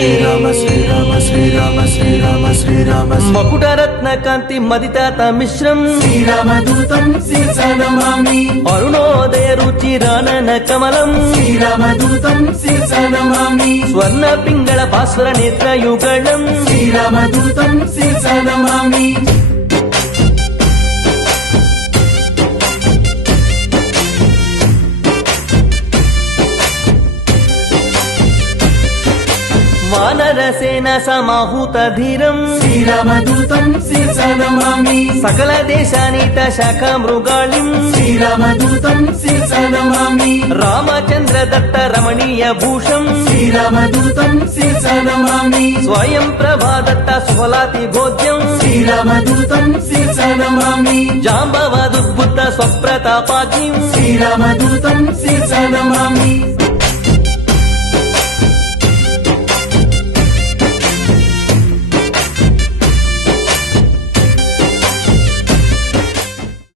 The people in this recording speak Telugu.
శ్రీరామ శ్రీరామ శ్రీరామ శ్రీరామ శ్రీరామ మకుటరత్న కాంతి మదితాత మిశ్రం శ్రీరామదూతం శిరసా నమామి అరుణోదయ రుచిరానన కమలం శ్రీరామదూతం శిరసా నమామి స్వర్ణ పింగళ భాస్వర నేత్ర యుగళం శ్రీరామదూతం శిరసా నమామి వానరసేన సమాహూత ధీరం శ్రీరామదూతం శిరసా నమామి సకల దేశానీత శాఖ మృగాళిం శ్రీరామదూతం శిరసా నమామి రామచంద్ర దత్త రమణీయ భూషం శ్రీరామదూతం శిరసా నమామి స్వయం ప్రభాదత్త సుఫలాతి భోజ్యం శ్రీరామదూతం శిరసా నమామి జాంబవదుద్భుత స్వప్రతాపాగ్నిం శ్రీరామదూతం శిరసా నమామి